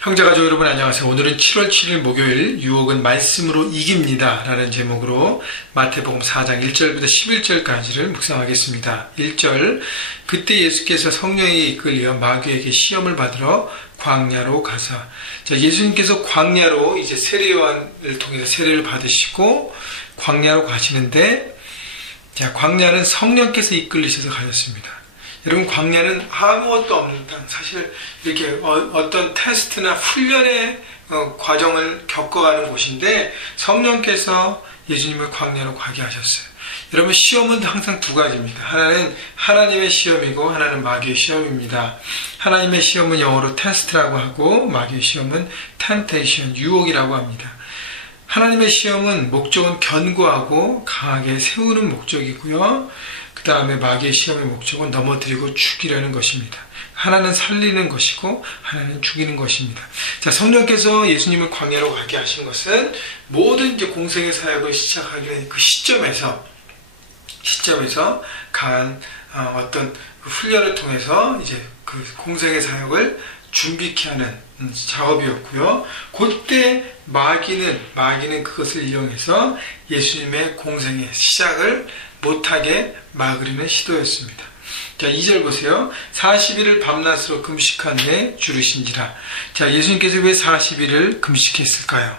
형제가족 여러분 안녕하세요. 오늘은 7월 7일 목요일 유혹은 말씀으로 이깁니다 라는 제목으로 마태복음 4장 1절부터 11절까지를 묵상하겠습니다. 1절, 그때 예수께서 성령에 이끌려 마귀에게 시험을 받으러 광야로 가사. 예수님께서 광야로 이제 세례요한을 통해서 세례를 받으시고 광야로 가시는데, 광야는 성령께서 이끌리셔서 가셨습니다. 여러분, 광야는 아무것도 없는 땅, 사실 이렇게 어떤 테스트나 훈련의 과정을 겪어가는 곳인데 성령께서 예수님을 광야로 가게 하셨어요. 여러분, 시험은 항상 두 가지입니다. 하나는 하나님의 시험이고 하나는 마귀의 시험입니다. 하나님의 시험은 영어로 테스트라고 하고 마귀의 시험은 temptation, 유혹이라고 합니다. 하나님의 시험은 목적은 견고하고 강하게 세우는 목적이고요. 그 다음에 마귀의 시험의 목적은 넘어뜨리고 죽이려는 것입니다. 하나는 살리는 것이고 하나는 죽이는 것입니다. 성령께서 예수님을 광야로 가게 하신 것은 모든 이제 공생의 사역을 시작하기 전 그 시점에서 강한 어떤 훈련을 통해서 이제 그 공생의 사역을 준비케 하는 작업이었고요. 그때 마귀는 그것을 이용해서 예수님의 공생의 시작을 못하게 막으려는 시도였습니다. 2절 보세요. 40일을 밤낮으로 금식한 후에 주르신지라. 예수님께서 왜 40일을 금식했을까요?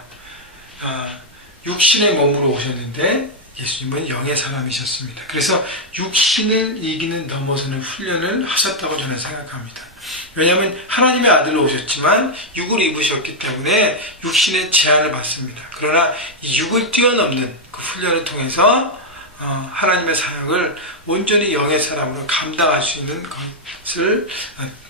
육신의 몸으로 오셨는데 예수님은 영의 사람이셨습니다. 그래서 육신을 이기는 넘어서는 훈련을 하셨다고 저는 생각합니다. 왜냐하면 하나님의 아들로 오셨지만 육을 입으셨기 때문에 육신의 제한을 받습니다. 그러나 이 육을 뛰어넘는 그 훈련을 통해서 하나님의 사역을 온전히 영의 사람으로 감당할 수 있는 것을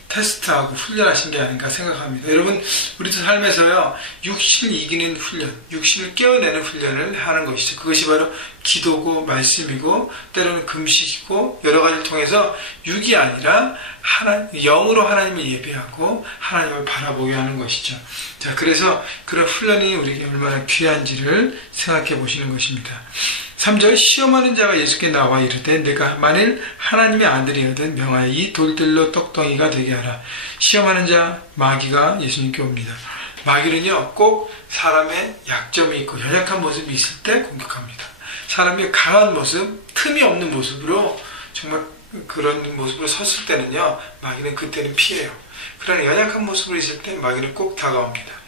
테스트하고 훈련하신 게 아닌가 생각합니다. 여러분, 우리도 삶에서요, 육신을 이기는 훈련, 육신을 깨어내는 훈련을 하는 것이죠. 그것이 바로 기도고 말씀이고 때로는 금식이고 여러 가지를 통해서 육이 아니라 영으로 하나님을 예배하고 하나님을 바라보게 하는 것이죠. 그래서 그런 훈련이 우리에게 얼마나 귀한지를 생각해 보시는 것입니다. 3절, 시험하는 자가 예수께 나와 이르되 내가 만일 하나님의 아들이거든 명하여 이 돌들로 떡덩이가 되게 하라. 시험하는 자, 마귀가 예수님께 옵니다. 마귀는요, 꼭 사람의 약점이 있고 연약한 모습이 있을 때 공격합니다. 사람의 강한 모습, 틈이 없는 모습으로 정말 그런 모습으로 섰을 때는요, 마귀는 그때는 피해요. 그러나 연약한 모습으로 있을 때 마귀는 꼭 다가옵니다.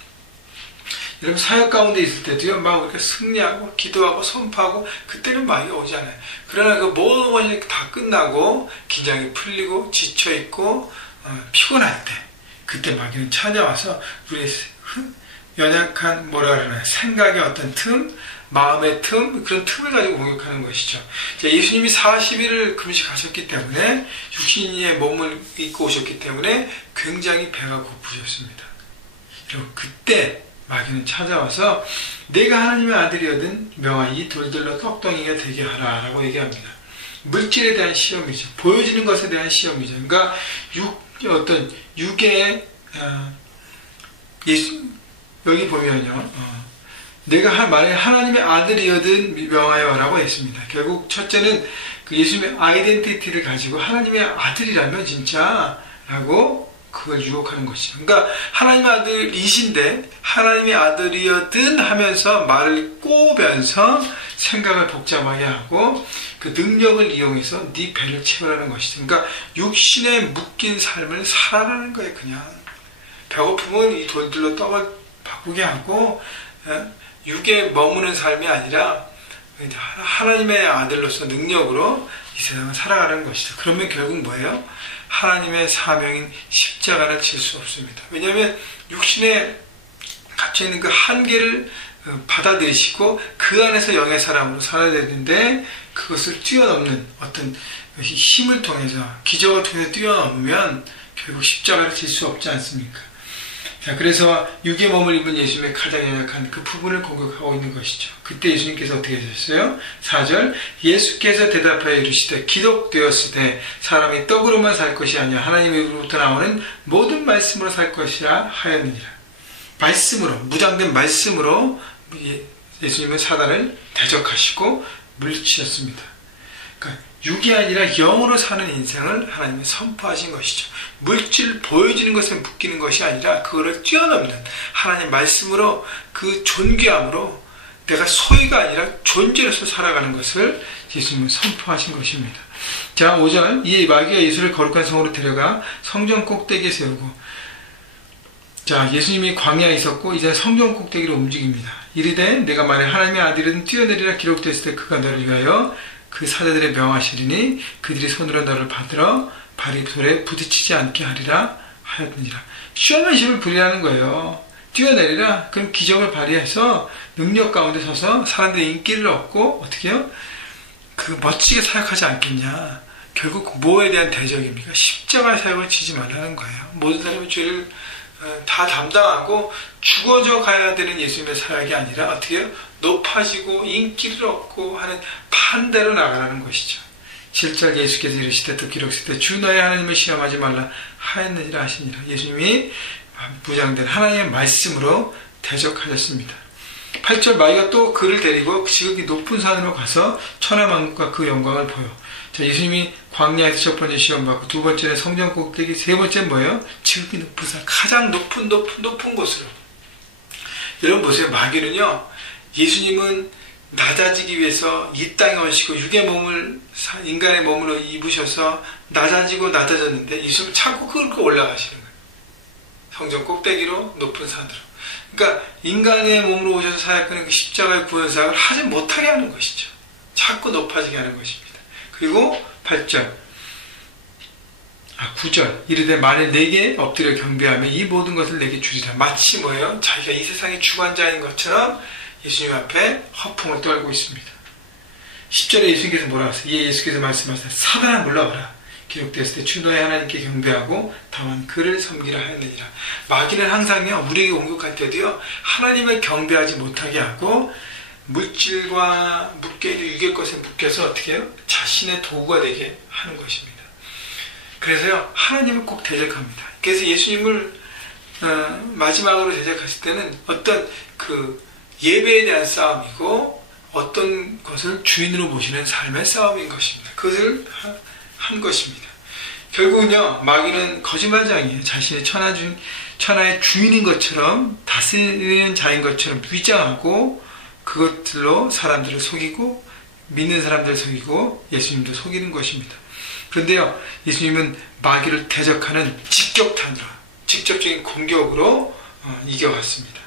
여러분, 사역 가운데 있을 때도요, 막 이렇게 승리하고 기도하고 선포하고 그때는 마귀가 오지 않아요. 그러나 그 모든 것이 다 끝나고 긴장이 풀리고 지쳐있고 피곤할 때, 그때 마귀는 찾아와서 우리의 연약한 생각의 어떤 틈, 마음의 틈, 그런 틈을 가지고 공격하는 것이죠. 예수님이 40일을 금식하셨기 때문에 육신의 몸을 입고 오셨기 때문에 굉장히 배가 고프셨습니다. 여러분, 그때 마귀는 찾아와서 내가 하나님의 아들이거든 명하여 이 돌들로 떡덩이가 되게 하라 라고 얘기합니다. 물질에 대한 시험이죠. 보여지는 것에 대한 시험이죠. 그러니까 어떤 육의 여기 보면요, 내가 만약 하나님의 아들이거든 명하여 라고 했습니다. 결국 첫째는 그 예수님의 아이덴티티를 가지고 하나님의 아들이라면 진짜 라고 그걸 유혹하는 것이죠. 그러니까 하나님의 아들이신데 하나님의 아들이었든 하면서 말을 꼬면서 생각을 복잡하게 하고 그 능력을 이용해서 네 배를 채우라는 것이죠. 그러니까 육신에 묶인 삶을 살아라는 거예요. 그냥 배고프면 이 돌들로 떡을 바꾸게 하고 육에 머무는 삶이 아니라 하나님의 아들로서 능력으로 이 세상을 살아가는 것이죠. 그러면 결국 뭐예요? 하나님의 사명인 십자가를 질 수 없습니다. 왜냐하면 육신에 갇혀있는 그 한계를 받아들이시고 그 안에서 영의 사람으로 살아야 되는데 그것을 뛰어넘는 어떤 힘을 통해서, 기적을 통해서 뛰어넘으면 결국 십자가를 질 수 없지 않습니까? 그래서 육의 몸을 입은 예수님의 가장 연약한 그 부분을 공격하고 있는 것이죠. 그때 예수님께서 어떻게 하셨어요? 4절, 예수께서 대답하여 이르시되 기록되었으되 사람이 떡으로만 살 것이 아니라 하나님으로부터 나오는 모든 말씀으로 살 것이라 하였느니라. 말씀으로, 무장된 말씀으로 예수님은 사단을 대적하시고 물리치셨습니다. 그러니까 육이 아니라 영으로 사는 인생을 하나님이 선포하신 것이죠. 물질 보여지는 것에 묶이는 것이 아니라 그거를 뛰어넘는 하나님 말씀으로 그 존귀함으로 내가 소유가 아니라 존재로서 살아가는 것을 예수님은 선포하신 것입니다. 자, 5절. 이 마귀가 예수를 거룩한 성으로 데려가 성전 꼭대기에 세우고, 자, 예수님이 광야에 있었고 이제 성전 꼭대기로 움직입니다. 이르되 내가 만일 하나님의 아들이든 뛰어내리라 기록되었을 때 그가 너를 위하여 그 사자들의 명하시리니 그들이 손으로 너를 받들어 발이 돌에 부딪히지 않게 하리라 하였느니라. 쇼맨십을 부리라는 거예요. 뛰어내리라. 그럼 기적을 발휘해서 능력 가운데 서서 사람들의 인기를 얻고 어떻게 해요? 그 멋지게 사역하지 않겠냐. 결국 뭐에 대한 대적입니까? 십자가 사역을 지지 말라는 거예요. 모든 사람의 죄를 다 담당하고 죽어져 가야 되는 예수님의 사역이 아니라 어떻게 해요? 높아지고 인기를 얻고 하는 반대로 나가라는 것이죠. 7절. 예수께서 이르시되 또 기록되되 주 너의 하나님을 시험하지 말라 하였느니라 하시니라. 예수님이 무장된 하나님의 말씀으로 대적하셨습니다. 8절. 마귀가 또 그를 데리고 지극히 높은 산으로 가서 천하만국과 그 영광을 보여. 자, 예수님이 광야에서 첫 번째 시험받고 두 번째는 성전 꼭대기, 세 번째는 뭐예요? 지극히 높은 산, 가장 높은 곳으로. 여러분 보세요. 마귀는요, 예수님은 낮아지기 위해서 이 땅에 오시고 육의 몸을, 인간의 몸으로 입으셔서 낮아졌는데 예수님은 자꾸 끌고 올라가시는 거예요. 성전 꼭대기로, 높은 산으로. 그러니까 인간의 몸으로 오셔서 사역하는 그 십자가의 구원사역을 하지 못하게 하는 것이죠. 자꾸 높아지게 하는 것입니다. 그리고 8절, 9절. 이르되 만일 내게 엎드려 경배하면 이 모든 것을 내게 주리라. 마치 뭐예요? 자기가 이 세상의 주관자인 것처럼 예수님 앞에 허풍을 떨고 있습니다. 10절에 예수님께서 뭐라 하세요? 이에 예수께서 말씀하시되 사단아 물러가라. 기록되었을 때 주 너의 하나님께 경배하고 다만 그를 섬기라 하였느니라. 마귀는 항상요, 우리에게 공격할 때도요, 하나님을 경배하지 못하게 하고 물질과 묶여있는 육의 것에 묶여서 어떻게 해요? 자신의 도구가 되게 하는 것입니다. 그래서요, 하나님을 꼭 대적합니다. 그래서 예수님을 마지막으로 대적하실 때는 어떤 그 예배에 대한 싸움이고 어떤 것을 주인으로 모시는 삶의 싸움인 것입니다. 그것을 한 것입니다. 결국은요, 마귀는 거짓말장이에요. 자신의 천하의 주인인 것처럼, 다스리는 자인 것처럼 위장하고 그것들로 사람들을 속이고 믿는 사람들을 속이고 예수님도 속이는 것입니다. 그런데요, 예수님은 마귀를 대적하는 직격탄으로, 직접적인 공격으로 이겨왔습니다.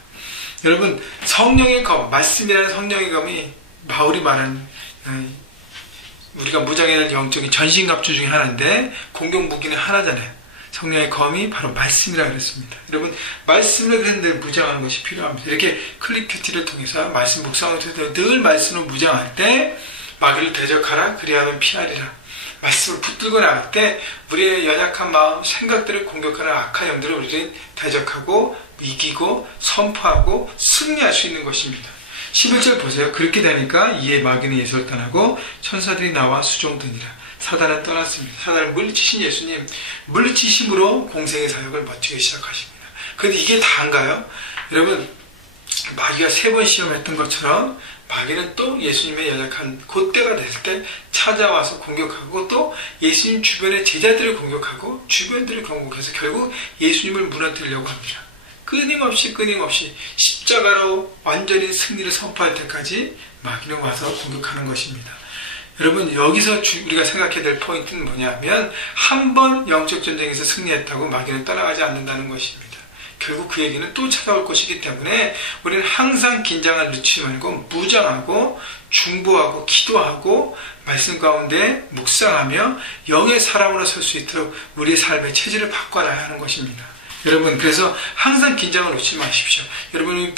여러분, 성령의 검, 말씀이라는 성령의 검이 바울이 말한 우리가 무장해야 할 영적인 전신갑주 중에 하나인데 공격 무기는 하나잖아요. 성령의 검이 바로 말씀이라고 그랬습니다. 여러분, 말씀을 그래서 늘 무장하는 것이 필요합니다. 이렇게 클릭큐티를 통해서 말씀 묵상을 통해서 늘 말씀으로 무장할 때 마귀를 대적하라, 그리하면 피하리라. 말씀을 붙들고 나갈 때 우리의 연약한 마음, 생각들을 공격하는 악한 영들을 우리는 대적하고 이기고 선포하고 승리할 수 있는 것입니다. 11절 보세요. 그렇게 되니까 이에 마귀는 예수를 떠나고 천사들이 나와 수종드니라. 사단은 떠났습니다. 사단을 물리치신 예수님, 물리치심으로 공생의 사역을 멋지게 시작하십니다. 그런데 이게 다인가요? 여러분, 마귀가 3번 시험했던 것처럼 마귀는 또 예수님의 연약한 그때가 됐을 때 찾아와서 공격하고 또 예수님 주변의 제자들을 공격하고 주변들을 공격해서 결국 예수님을 무너뜨리려고 합니다. 끊임없이 십자가로 완전히 승리를 선포할 때까지 마귀는 와서 공격하는 것입니다. 여러분, 여기서 우리가 생각해야 될 포인트는 뭐냐면 한 번 영적 전쟁에서 승리했다고 마귀는 떠나가지 않는다는 것입니다. 결국 그 얘기는 또 찾아올 것이기 때문에 우리는 항상 긴장을 늦추지 말고 무장하고 중보하고 기도하고 말씀 가운데 묵상하며 영의 사람으로 설 수 있도록 우리의 삶의 체질을 바꿔놔야 하는 것입니다. 여러분, 그래서 항상 긴장을 놓지 마십시오. 여러분이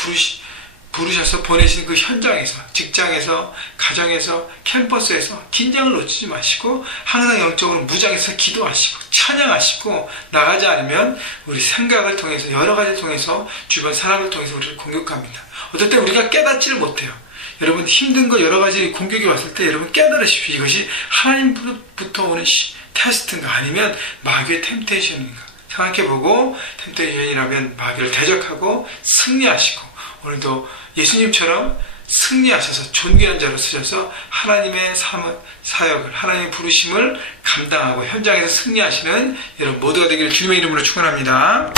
부르셔서 보내시는 그 현장에서, 직장에서, 가정에서, 캠퍼스에서 긴장을 놓치지 마시고 항상 영적으로 무장해서 기도하시고 찬양하시고 나가지 않으면 우리 생각을 통해서 여러 가지를 통해서 주변 사람을 통해서 우리를 공격합니다. 어떨 때 우리가 깨닫지를 못해요. 여러분, 힘든 거 여러 가지 공격이 왔을 때 여러분 깨달으십시오. 이것이 하나님부터 오는 테스트인가 아니면 마귀의 템테이션인가 생각해보고 템테이션이라면 마귀를 대적하고 승리하시고 오늘도 예수님처럼 승리하셔서 존귀한 자로 쓰셔서 하나님의 사역을, 하나님의 부르심을 감당하고 현장에서 승리하시는 여러분 모두가 되기를 주님의 이름으로 축원합니다.